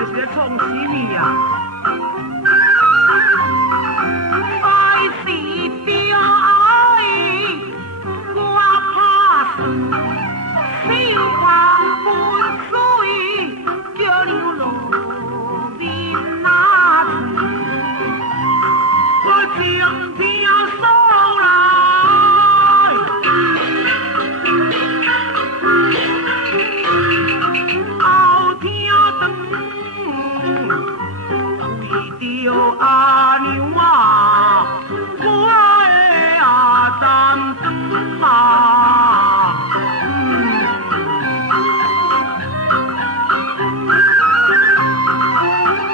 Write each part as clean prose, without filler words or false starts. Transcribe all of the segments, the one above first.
就是咧创什么啊？爱是表爱，我怕死，心狂奔水，叫你落面那子，我情天送来，后天长，为着阿娘啊，我的阿担当啊。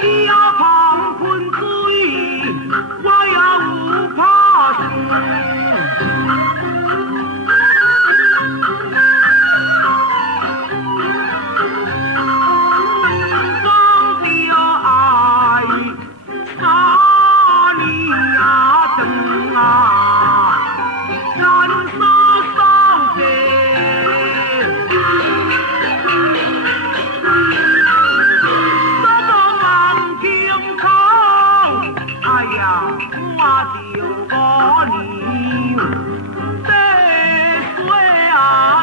伊也旁喷水，我也有怕死。讲着爱，差你啊长啊，咱所送的。哎呀，我着5年白水啊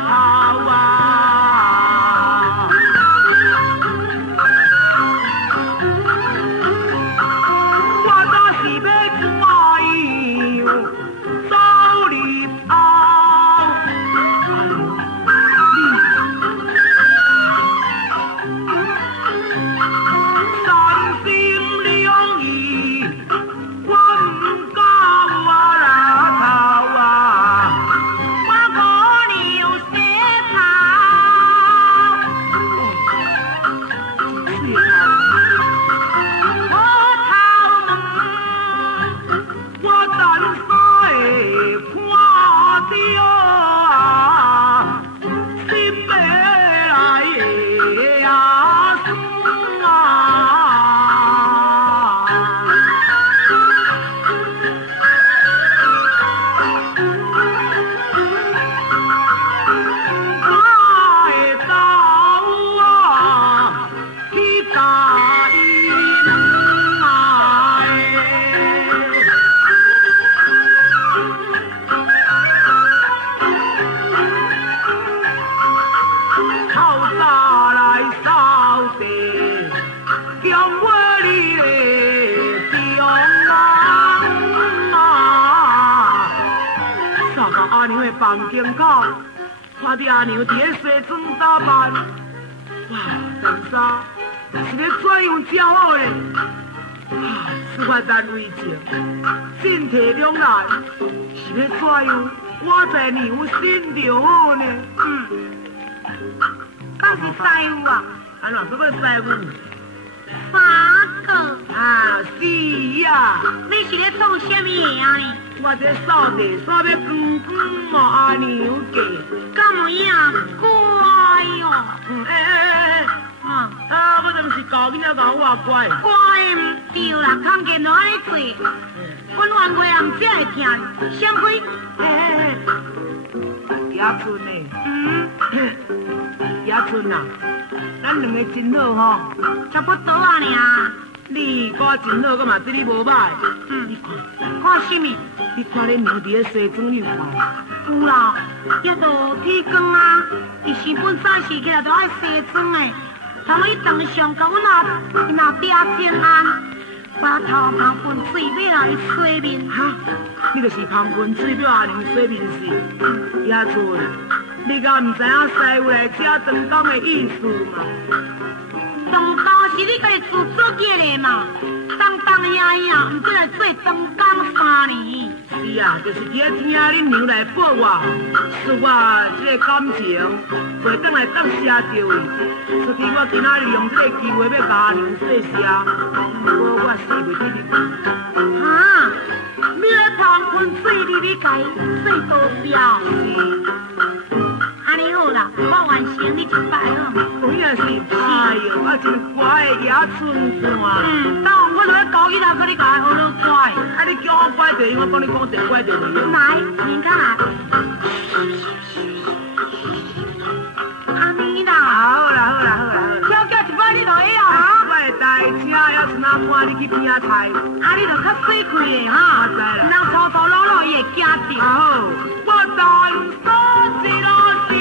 头啊！我早是要怎样走入后？三心两意。我不讲我那头啊，我无牛舌头，我等所会看着啊，心要来的啊酸啊！阿娘的房间口，看到阿娘伫咧洗床打扮，哇，长衫是咧怎样照好咧？事发单位情，身体两难，是咧怎样？我在娘心就好呢。敢是师傅啊？安怎做要师傅？三个。啊，是呀。你是咧创什么呀呢？我这扫地扫要光光阿娘家。敢有影乖哦？我真是教囡仔教我乖。乖唔对啦，看见就安尼做，阮冤话也唔只会听，闪开。野春呢？野春啊，咱两个真好吼，差不多啊尔。你我真好，我嘛对你无歹。你看，看什么？你看恁娘伫咧洗澡，你有看？有啦，也都天光啊，伊是本早时起来都爱洗澡的。头尾当上甲阮若嗲平安，把头旁喷水要来洗面。哈，你就是旁喷水表阿娘洗面是？野春，你敢唔知影师傅来请长工的意思嘛？长工是你家己自作孽的嘛？当爷呀，唔过来做长工3年。是啊，就是伫咧听恁娘来报我，使我这个感情袂当来当谢着伊，所以我今仔日用这个机会要甲阿娘说谢，不过我是袂记你。哈，你咧旁喷水，你家洗多少？安尼好啦，我完成你100哦。有影是，哎呦，啊真乖的野春看。当我就要教囡仔，搁你家学了乖。啊，你叫我乖着，我帮你讲一乖着你。来，你看来。安尼啦。好啦好啦好啦好啦。叫一摆你就会啊。我会看你去拼菜，啊，你著较水开的哈，我知啦。人拖拖老老伊会惊着。好，我但所一路是。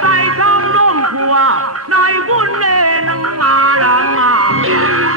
在场弄破，乃阮的两人啊。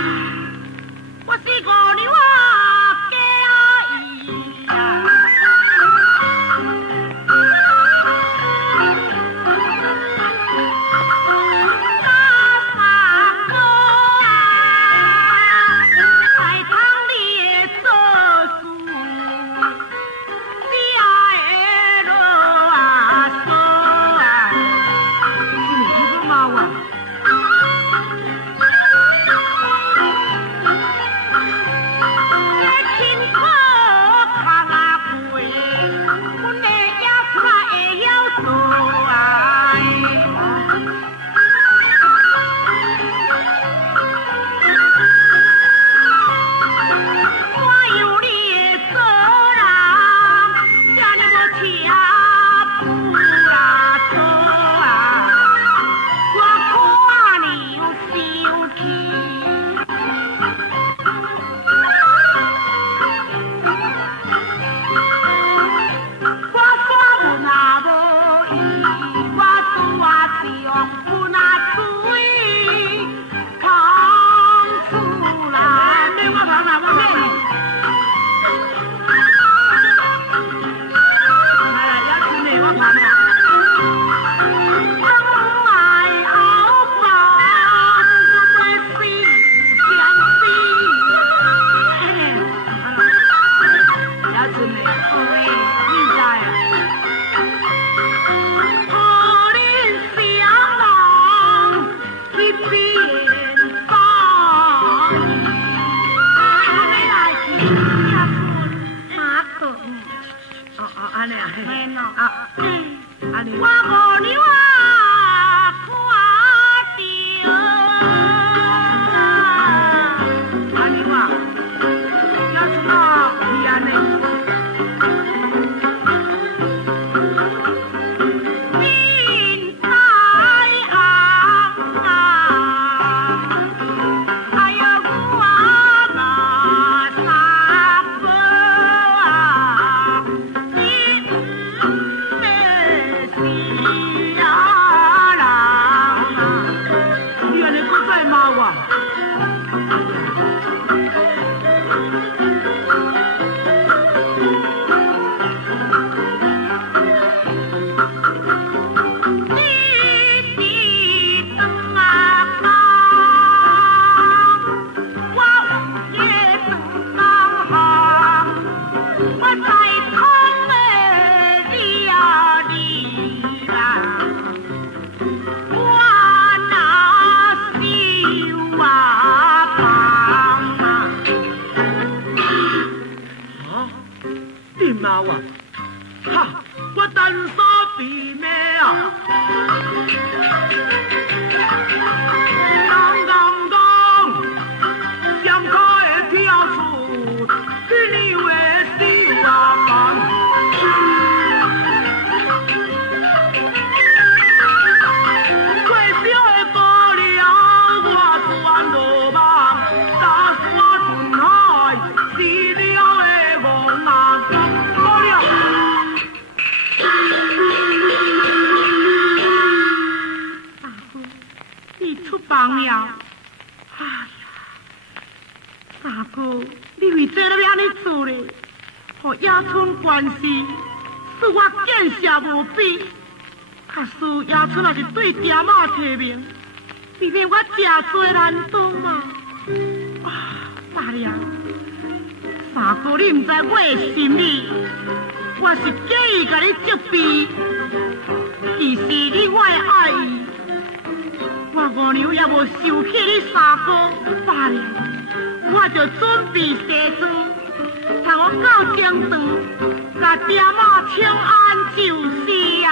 安尼。我无你我看到。安尼哇，要出到去安尼。对爹妈提名，避免我真多难当嘛。妈呀，三哥，你唔知我的心里，我是介意甲你责备，其实你我的爱意，我五娘也无受气你三哥。妈呀，我就准备西装，通我到江庄，甲爹妈请安就是啊。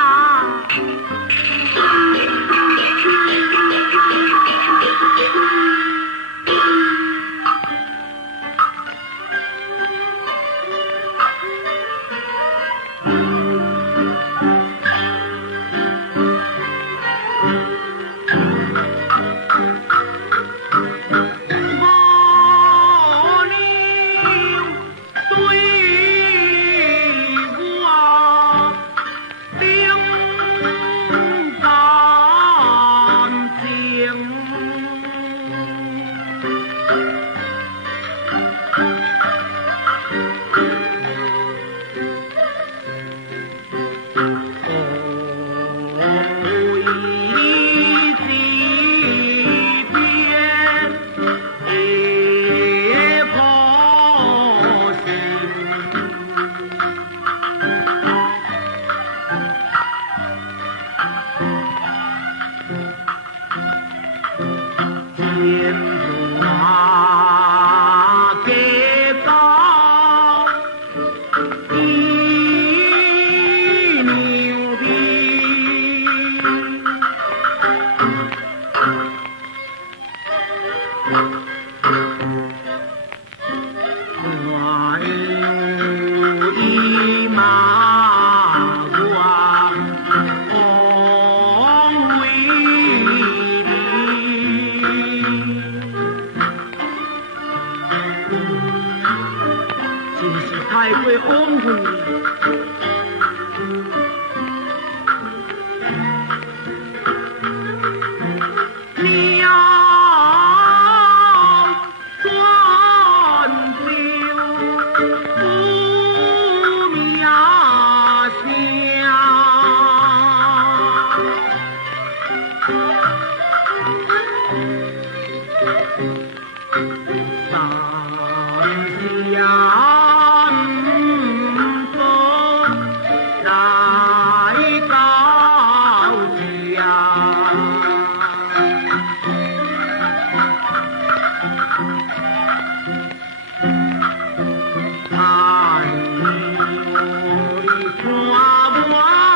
我。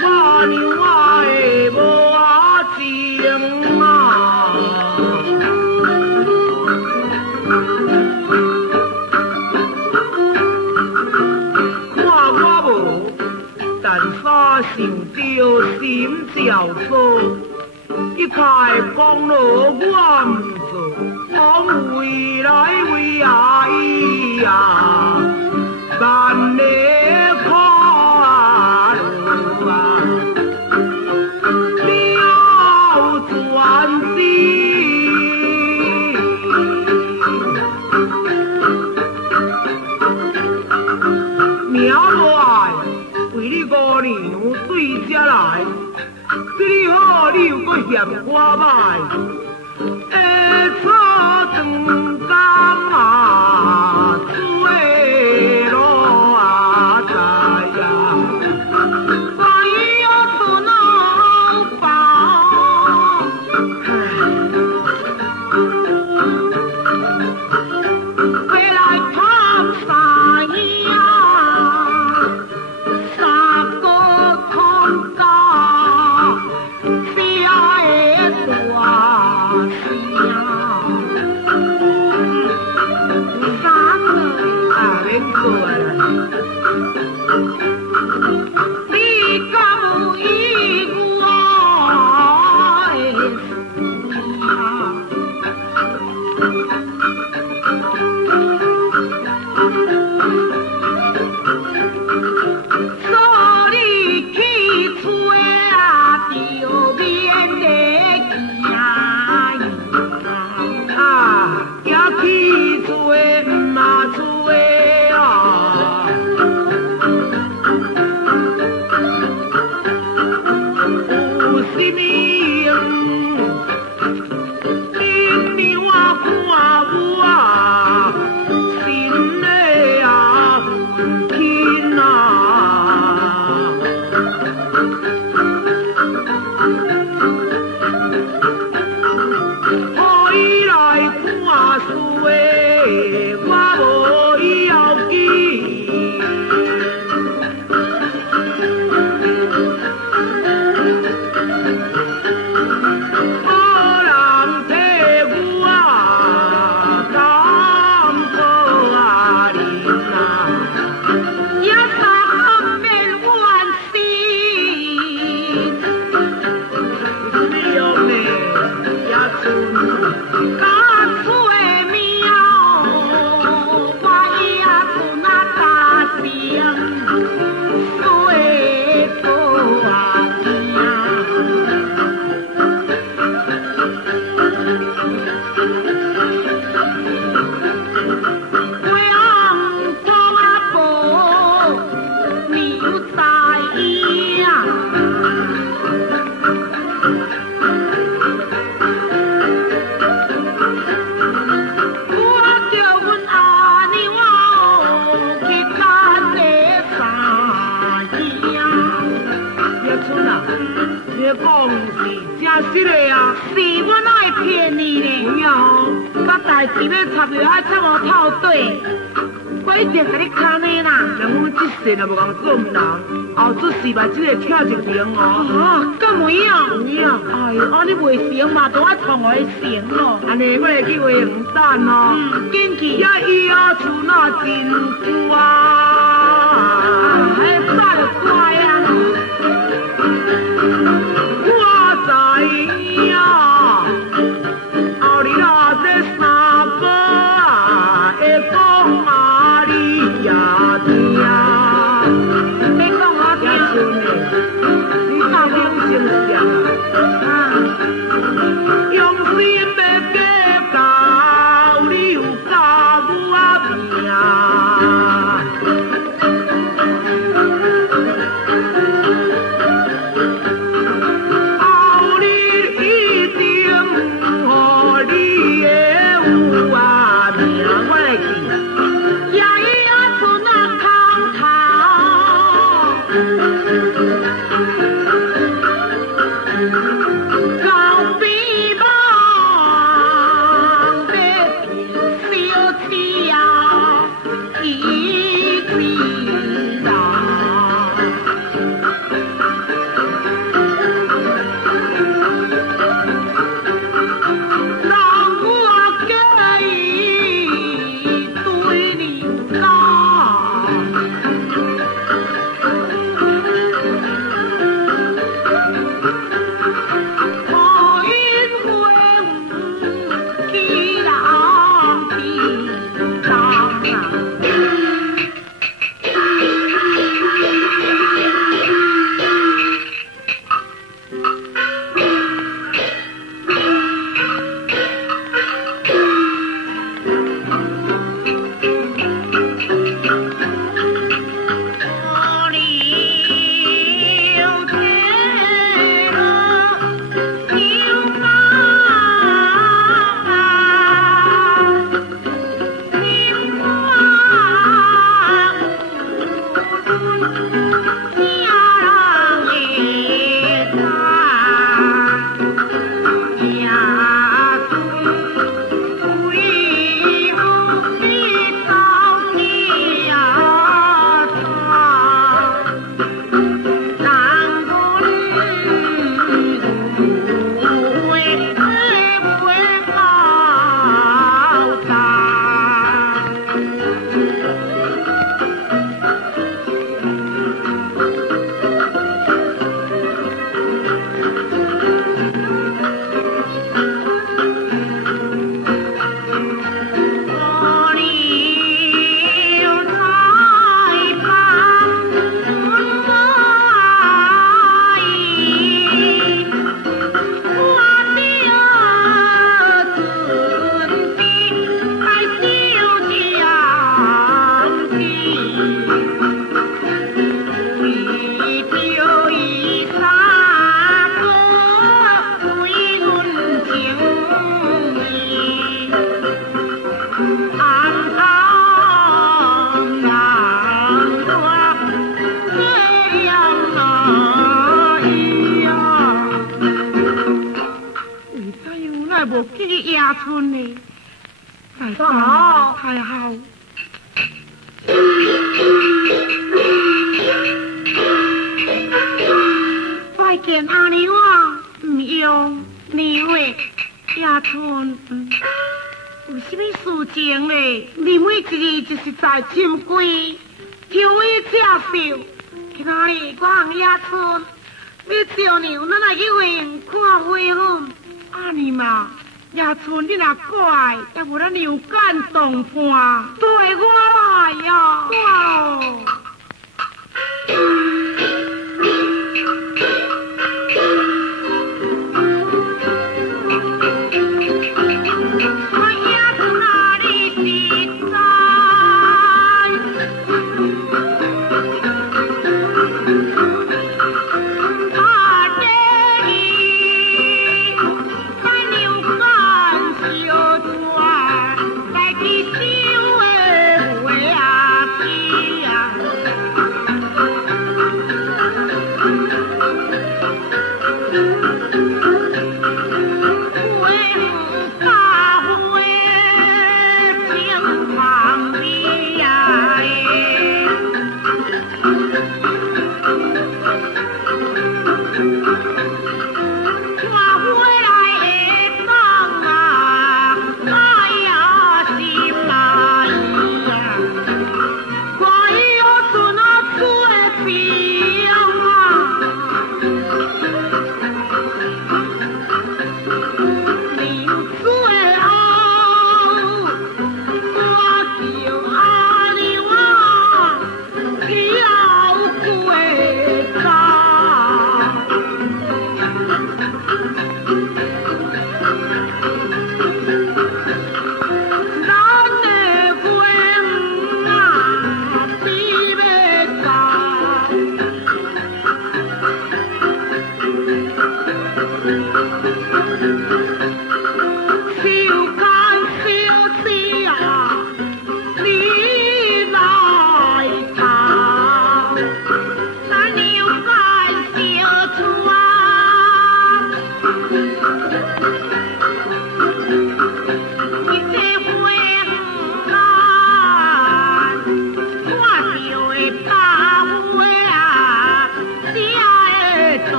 我牛我的无情啊，看我无，但所想着心照错，一开讲了我唔做，讲未来为阿姨呀，万里可。对这来，这里好，你又搁嫌我歹，下错长江啊，水路啊在呀，万一要出闹包，回来怕啥呀？把这个跳一停哦，干么样？哎呦，你袂成嘛，都爱从我成咯。安尼我来去话红蛋哦，紧去呀伊啊厝那真久啊，还炸得快啊！我知呀，后日啊这三哥啊会讲啊你呀听。用心要计较，你有教我命。后日一定予你的有啊命，我来记。呀咿呀出那空头。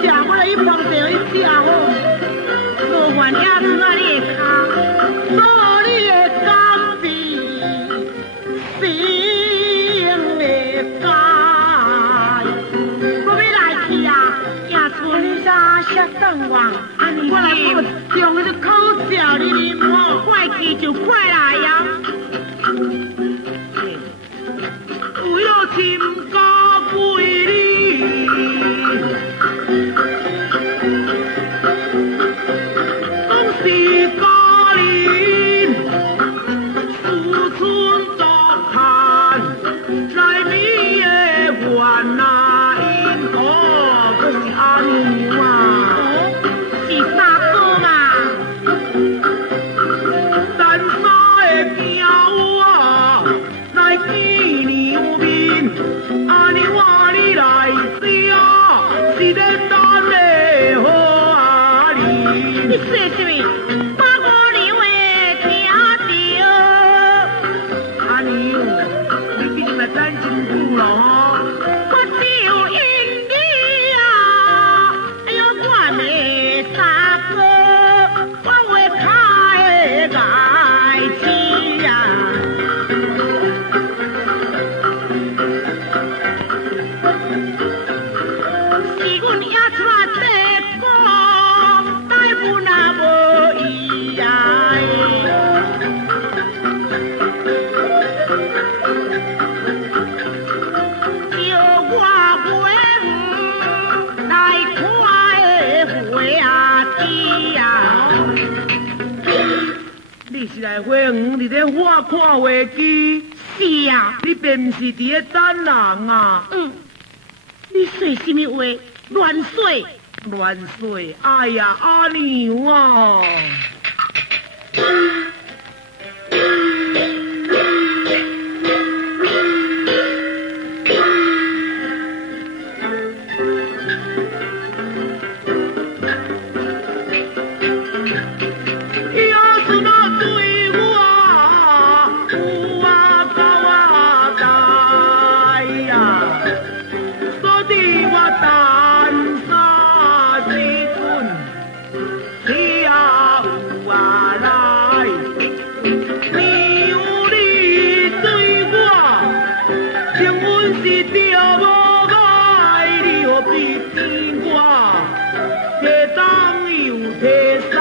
食，我来去碰着伊食好。无怨也出啊你的脚，做你的甘味，心的解。我要来去啊，行厝你才歇等我。安尼我来要用迄个口罩你啉好，快去就快来呀。为了亲家归你，总是家人思春作叹，来你的怨啊，因果就是安尼啊，是三哥嘛？单衫的囝啊，来见娘面，安尼我你来吃，是咧等的好啊你。你说什么？把我娘的听着。阿娘，你毕竟来等真久了吼。我只有因你啊，哎呦，我的三哥，我为他的爱情啊。是阮也出来这个，但阮也无意啊。叫我回来看的回啊弟啊，你是来花园伫咧我看画机，是啊，你并毋是伫咧等人啊。你说什么话？乱说！乱说，哎呀，阿娘啊！要是那对我有啊到我知呀，所以我单衫之阵，只也有啊来，你有你对我，情阮是着无爱，你何必听我提东又提西？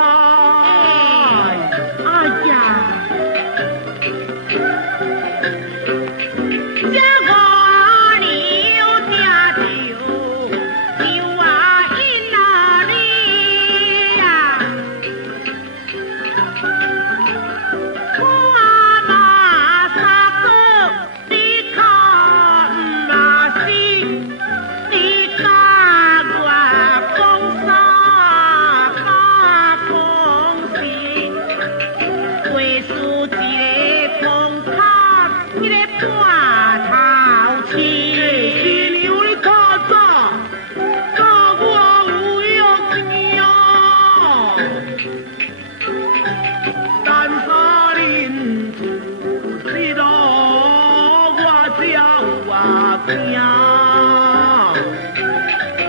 哎呀，这我娘听着，就啊因啊你呀，我嘛三哥，你可唔嘛是？你甲我讲啥？甲讲是？为输一个空卡，一个半头青。是娘你较早，教我有用钱啊！但三人自一路，我才有啊惊。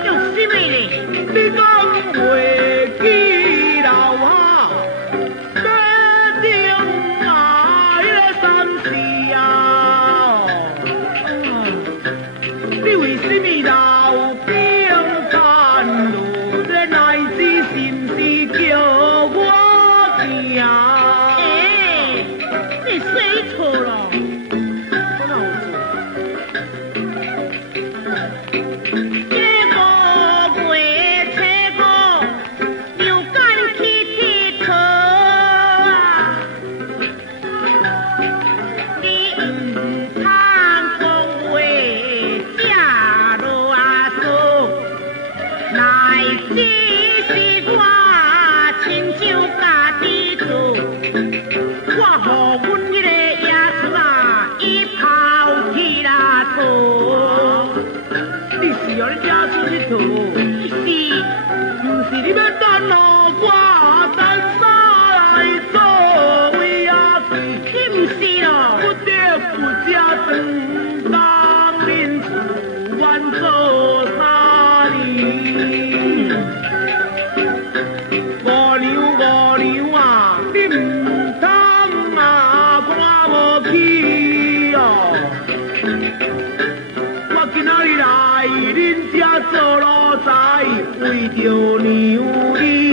有什么嘞？你讲袂记老哈，决定啊，迄个三事啊。你为什么老兵干路？这乃是心事叫我惊？哎，你说错了。我哪有错？这个月初五，牛赶去剃头啊！你唔通讲话假啰嗦，乃只是我亲手家己做，我互阮迄个野厝啊，伊抛弃啦做。你是哦，你家出去佗，是，毋是你要等候我单衫来做位啊去？你唔是咯？不得不家长当恁厝，阮做啥呢？着牛哩。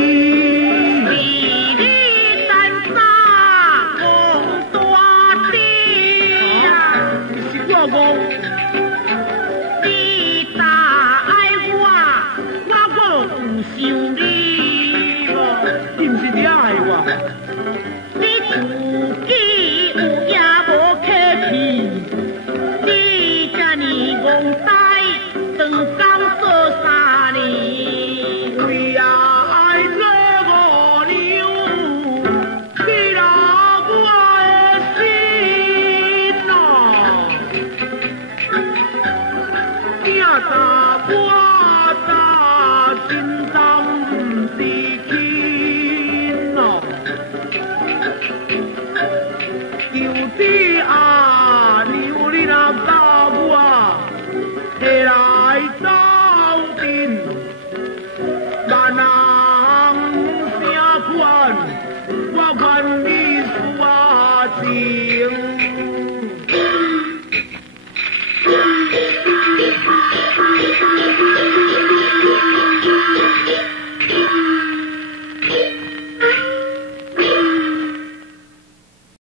大瓜。